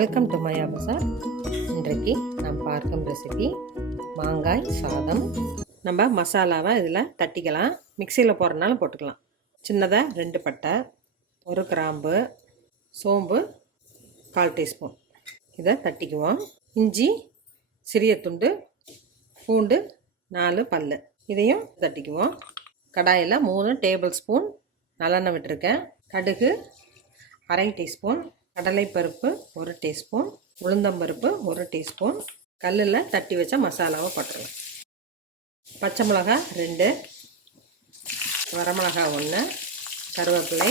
Welcome to my பஜார். இன்றைக்கு நாம் பார்க்கும் ரெசிபி மாங்காய் சாதம். நம்ம மசாலாவை இதில் தட்டிக்கலாம். மிக்சியில் போடுறதுனால போட்டுக்கலாம். சின்னதாக 2 பட்டை, 1 கிராம்பு, சோம்பு 1/4 டீஸ்பூன் இதை தட்டிக்குவோம். இஞ்சி சிறிய துண்டு, பூண்டு 4 பல் இதையும் தட்டிக்குவோம். கடாயில் 3 டேபிள் ஸ்பூன் நல்லெண்ணெய் விட்டுருக்கேன். கடுகு 1/2 டீஸ்பூன், கடலைப்பருப்பு 1 டீஸ்பூன், உளுந்தம்பருப்பு 1 டீஸ்பூன், கல்லில் தட்டி வச்ச மசாலாவை போட்டுருலாம். பச்சை மிளகாய் 2, வரமிளகாய் 1, கருவேப்பிலை,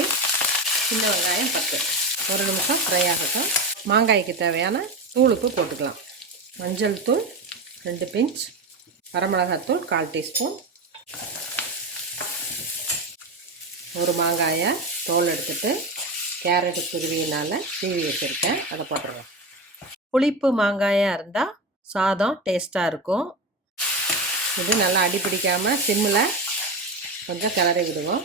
சின்ன வெங்காயம் 10. 1 நிமிஷம் ஃப்ரை ஆகட்டும். மாங்காய்க்கு தேவையான தூளுப்பு போட்டுக்கலாம். மஞ்சள் தூள் 2 பிஞ்ச், வரமிளகாய் தூள் 1/4 டீஸ்பூன். ஒரு மாங்காயை தோல் எடுத்துட்டு கேரட்டு துருவியினால் சீவி வச்சுருக்கேன், அதை போட்டுருவேன். புளிப்பு மாங்காயாக இருந்தால் சாதம் டேஸ்ட்டாக இருக்கும். இது நல்லா அடிப்பிடிக்காமல் சிம்மில் கொஞ்சம் கிளறி விடுவோம்.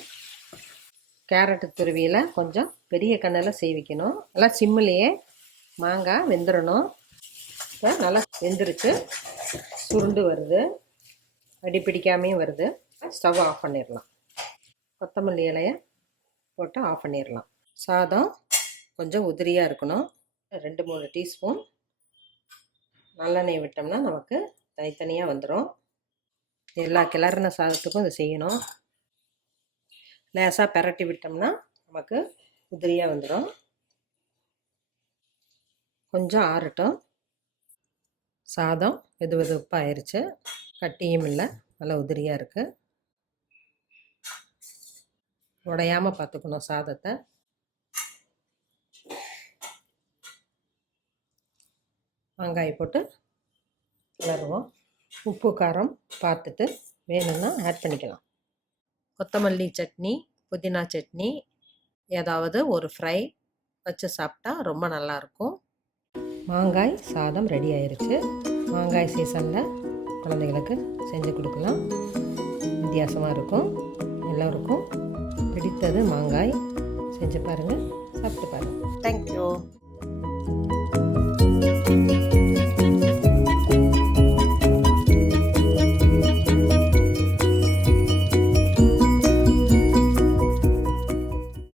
கேரட்டு துருவியில் கொஞ்சம் பெரிய கண்ணில் சீவிக்கணும். நல்லா சிம்மிலேயே மாங்காய் வெந்துடணும். இப்போ நல்லா வெந்துருச்சு, சுருண்டு வருது, அடிப்பிடிக்காமையும் வருது. ஸ்டவ் ஆஃப் பண்ணிடலாம். கொத்தமல்லி இலையை போட்டு ஆஃப் பண்ணிடலாம். சாதம் கொஞ்சம் உதிரியாக இருக்கணும். 2-3 டீஸ்பூன் நல்லெண்ணெய் விட்டோம்னா நமக்கு தனித்தனியாக வந்துடும். எல்லா கிளறின சாதத்துக்கும் இதை செய்யணும். லேசாக பெரட்டி விட்டோம்னா நமக்கு உதிரியாக வந்துடும். கொஞ்சம் ஆறட்டும். சாதம் வெது வெதுப்பாக ஆயிடுச்சு, கட்டியும் இல்லை, நல்லா உதிரியாக இருக்குது. உடையாமல் பார்த்துக்கணும் சாதத்தை. மாங்காய் போட்டு கிளறுவோம். உப்பு காரம் பார்த்துட்டு வேணும்னா ஆட் பண்ணிக்கலாம். கொத்தமல்லி சட்னி, புதினா சட்னி, ஏதாவது ஒரு ஃப்ரை வச்சு சாப்பிட்டா ரொம்ப நல்லாயிருக்கும். மாங்காய் சாதம் ரெடி ஆயிடுச்சு. மாங்காய் சீசனில் குழந்தைகளுக்கு செஞ்சு கொடுக்கலாம். வித்தியாசமாக இருக்கும். எல்லோருக்கும் பிடித்தது மாங்காய். செஞ்சு பாருங்கள், சாப்பிட்டு பாருங்கள். தேங்க்யூ.